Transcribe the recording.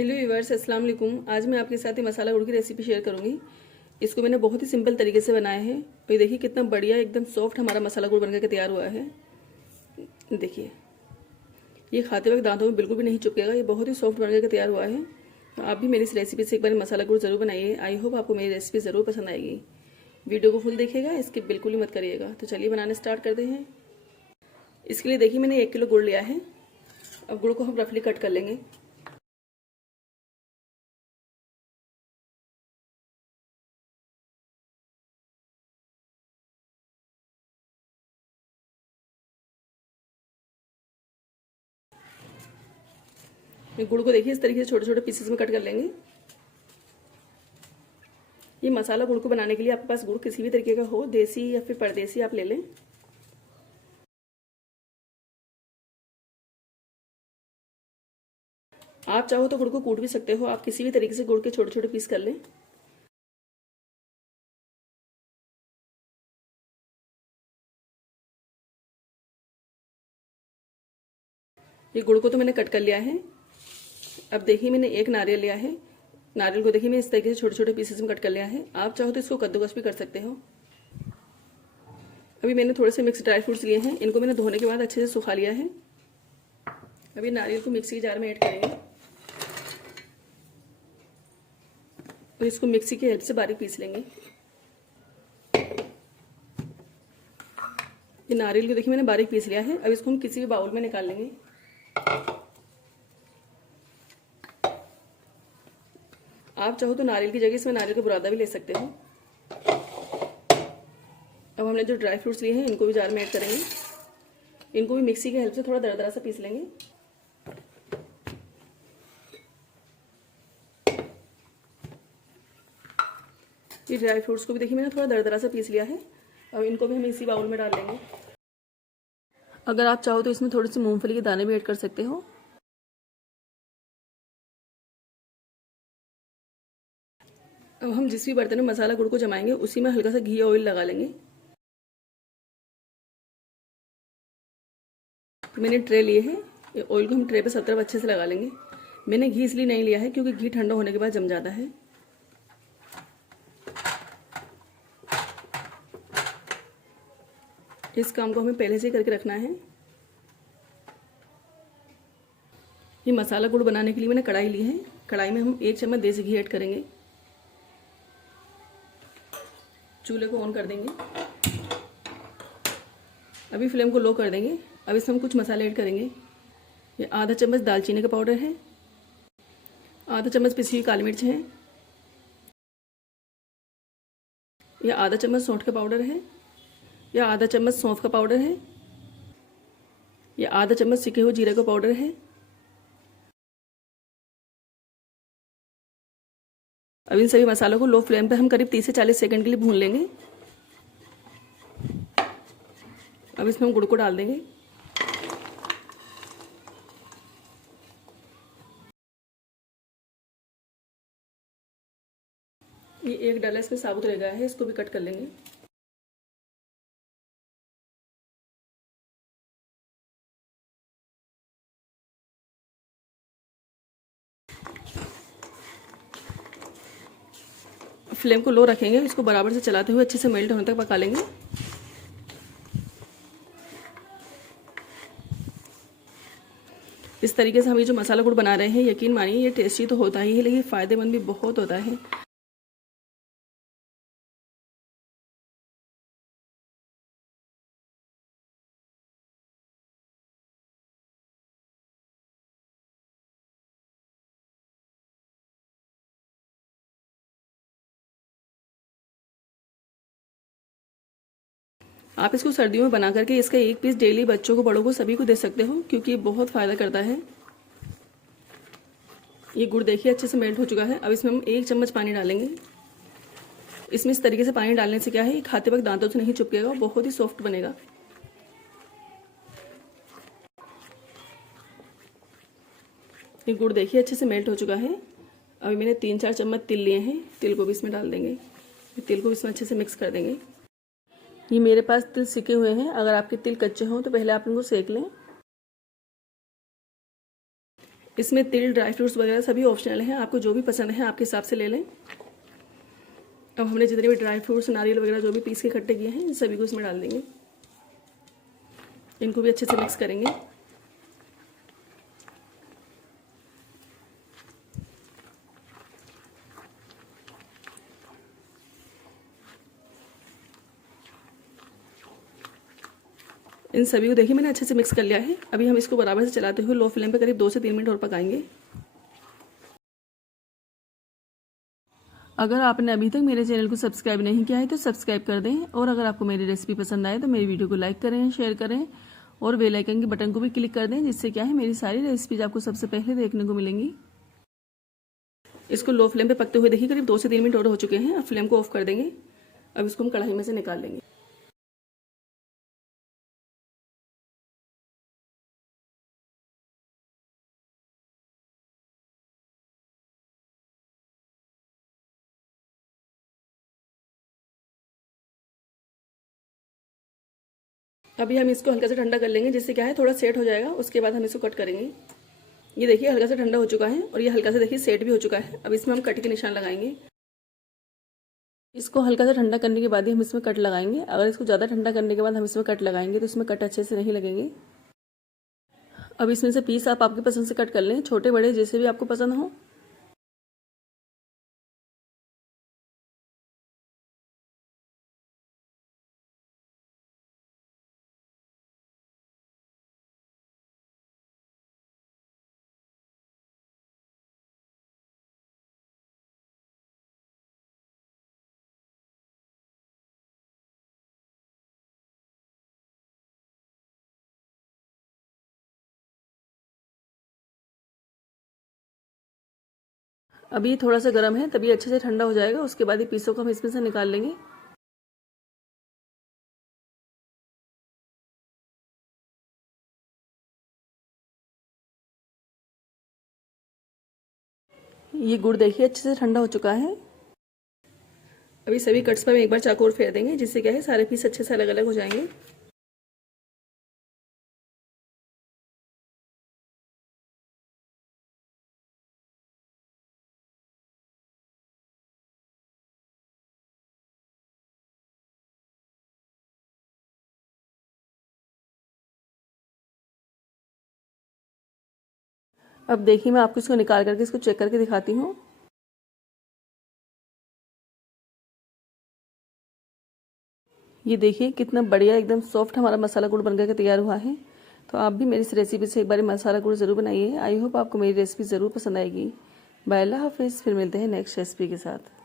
Hello viewers, अस्सलाम वालेकुम। आज मैं आपके साथ ये मसाला गुड़ की रेसिपी शेयर करूंगी। इसको मैंने बहुत ही सिंपल तरीके से बनाया है और ये देखिए कितना बढ़िया एकदम सॉफ्ट हमारा मसाला गुड़ बनकर के तैयार हुआ है। देखिए ये खाते वक्त दांतों में बिल्कुल भी नहीं चुपकेगा, ये बहुत ही सॉफ्ट बनकर के तैयार हुआ है। तो आप भी मेरी इस रेसिपी से एक बार मसाला गुड़ ज़रूर बनाइए। आई होप आपको मेरी रेसिपी ज़रूर पसंद आएगी। वीडियो को फुल देखिएगा, इसकी बिल्कुल ही मत करिएगा। तो चलिए बनाने स्टार्ट करते हैं। इसके लिए देखिए मैंने 1 किलो गुड़ लिया है। अब गुड़ को हम रफली कट कर लेंगे। गुड़ को देखिए इस तरीके से छोटे छोटे पीसेस में कट कर लेंगे। ये मसाला गुड़ को बनाने के लिए आपके पास गुड़ किसी भी तरीके का हो, देसी या फिर परदेसी, आप ले लें। आप चाहो तो गुड़ को कूट भी सकते हो, आप किसी भी तरीके से गुड़ के छोटे छोटे पीस कर लें। ये गुड़ को तो मैंने कट कर लिया है। अब देखिए मैंने 1 नारियल लिया है। नारियल को देखिए मैं इस तरीके से छोटे छोटे पीसेस में कट कर लिया है। आप चाहो तो इसको कद्दूकस भी कर सकते हो। अभी मैंने थोड़े से मिक्स ड्राई फ्रूट्स लिए हैं, इनको मैंने धोने के बाद अच्छे से सुखा लिया है। अभी नारियल को मिक्सी के जार में ऐड करेंगे और इसको मिक्सी की हेल्प से बारीक पीस लेंगे। ये नारियल को देखिए मैंने बारीक पीस लिया है। अब इसको हम किसी भी बाउल में निकाल लेंगे। आप चाहो तो नारियल की जगह इसमें नारियल का बुरादा भी ले सकते हो। अब हमने जो ड्राई फ्रूट्स लिए हैं इनको भी जार में ऐड करेंगे। इनको भी मिक्सी की हेल्प से थोड़ा दरदरा सा पीस लेंगे। ये ड्राई फ्रूट्स को भी देखिए मैंने थोड़ा दरदरा सा पीस लिया है। अब इनको भी हम इसी बाउल में डाल लेंगे। अगर आप चाहो तो इसमें थोड़ी सी मूंगफली के दाने भी ऐड कर सकते हो। अब हम जिस भी बर्तन में मसाला गुड़ को जमाएंगे उसी में हल्का सा घी ऑयल लगा लेंगे। तो मैंने ट्रे लिए हैं, ये ऑयल को हम ट्रे पे सब तरफ अच्छे से लगा लेंगे। मैंने घी इसलिए नहीं लिया है क्योंकि घी ठंडा होने के बाद जम जाता है। इस काम को हमें पहले से ही करके रखना है। ये मसाला गुड़ बनाने के लिए मैंने कढ़ाई ली है। कढ़ाई में हम 1 चम्मच देसी घी ऐड करेंगे। चूल्हे को ऑन कर देंगे। अभी फ्लेम को लो कर देंगे। अब इसमें हम कुछ मसाले ऐड करेंगे। ये आधा चम्मच दालचीनी का पाउडर है, आधा चम्मच पिसी हुई काली मिर्च है, यह आधा चम्मच सौंठ का पाउडर है, यह आधा चम्मच सौंफ का पाउडर है, यह आधा चम्मच सिके हुए जीरे का पाउडर है। अब इन सभी मसालों को लो फ्लेम पर हम करीब 30 से 40 सेकंड के लिए भून लेंगे। अब इसमें हम गुड़ को डाल देंगे। ये 1 डाला इसमें साबुत रह गया है, इसको भी कट कर लेंगे। फ्लेम को लो रखेंगे, इसको बराबर से चलाते हुए अच्छे से मेल्ट होने तक पका लेंगे। इस तरीके से हम ये जो मसाला गुड़ बना रहे हैं, यकीन मानिए ये टेस्टी तो होता ही है लेकिन फ़ायदेमंद भी बहुत होता है। आप इसको सर्दियों में बना करके इसका 1 पीस डेली बच्चों को, बड़ों को, सभी को दे सकते हो क्योंकि ये बहुत फ़ायदा करता है। ये गुड़ देखिए अच्छे से मेल्ट हो चुका है। अब इसमें हम 1 चम्मच पानी डालेंगे। इसमें इस तरीके से पानी डालने से क्या है, ये खाते वक्त दांतों से नहीं चिपकेगा, बहुत ही सॉफ्ट बनेगा। ये गुड़ देखिए अच्छे से मेल्ट हो चुका है। अभी मैंने 3-4 चम्मच तिल लिए हैं, तिल को भी इसमें डाल देंगे। तिल को इसमें अच्छे से मिक्स कर देंगे। ये मेरे पास तिल सिके हुए हैं, अगर आपके तिल कच्चे हों तो पहले आप इनको सेक लें। इसमें तिल, ड्राई फ्रूट्स वगैरह सभी ऑप्शनल हैं, आपको जो भी पसंद है आपके हिसाब से ले लें। अब हमने जितने भी ड्राई फ्रूट्स, नारियल वगैरह जो भी पीस के इकट्ठे किए हैं इन सभी को इसमें डाल देंगे। इनको भी अच्छे से मिक्स करेंगे। इन सभी को देखिए मैंने अच्छे से मिक्स कर लिया है। अभी हम इसको बराबर से चलाते हुए लो फ्लेम पे करीब 2 से 3 मिनट और पकाएंगे। अगर आपने अभी तक मेरे चैनल को सब्सक्राइब नहीं किया है तो सब्सक्राइब कर दें, और अगर आपको मेरी रेसिपी पसंद आए तो मेरी वीडियो को लाइक करें, शेयर करें और बेल आइकन के बटन को भी क्लिक कर दें, जिससे क्या है मेरी सारी रेसिपीज आपको सबसे पहले देखने को मिलेंगी। इसको लो फ्लेम पे पकते हुए देखिए करीब 2 से 3 मिनट और हो चुके हैं। अब फ्लेम को ऑफ कर देंगे। अब इसको हम कढ़ाई में से निकाल लेंगे। अभी हम इसको हल्का सा ठंडा कर लेंगे, जिससे क्या है थोड़ा सेट हो जाएगा। उसके बाद हम इसको कट करेंगे। ये देखिए हल्का सा ठंडा हो चुका है और ये हल्का सा देखिए सेट भी हो चुका है। अब इसमें हम कट के निशान लगाएंगे। इसको हल्का सा ठंडा करने के बाद ही हम इसमें कट लगाएंगे। अगर इसको ज़्यादा ठंडा करने के बाद हम इसमें कट लगाएंगे तो इसमें कट अच्छे से नहीं लगेंगे। अब इसमें से पीस आप आपकी पसंद से कट कर लें, छोटे बड़े जैसे भी आपको पसंद हो। अभी थोड़ा सा गर्म है, तभी अच्छे से ठंडा हो जाएगा। उसके बाद ही पीसों को हम इसमें से निकाल लेंगे। ये गुड़ देखिए अच्छे से ठंडा हो चुका है। अभी सभी कट्स पर एक बार चाकू और फेर देंगे, जिससे क्या है सारे पीस अच्छे से अलग अलग हो जाएंगे। अब देखिए मैं आपको इसको निकाल करके इसको चेक करके दिखाती हूँ। ये देखिए कितना बढ़िया एकदम सॉफ्ट हमारा मसाला गुड़ बनकर के तैयार हुआ है। तो आप भी मेरी इस रेसिपी से एक बार मसाला गुड़ ज़रूर बनाइए। आई होप आपको मेरी रेसिपी ज़रूर पसंद आएगी। बाय, अल्लाह हाफिज़। फिर मिलते हैं नेक्स्ट रेसिपी के साथ।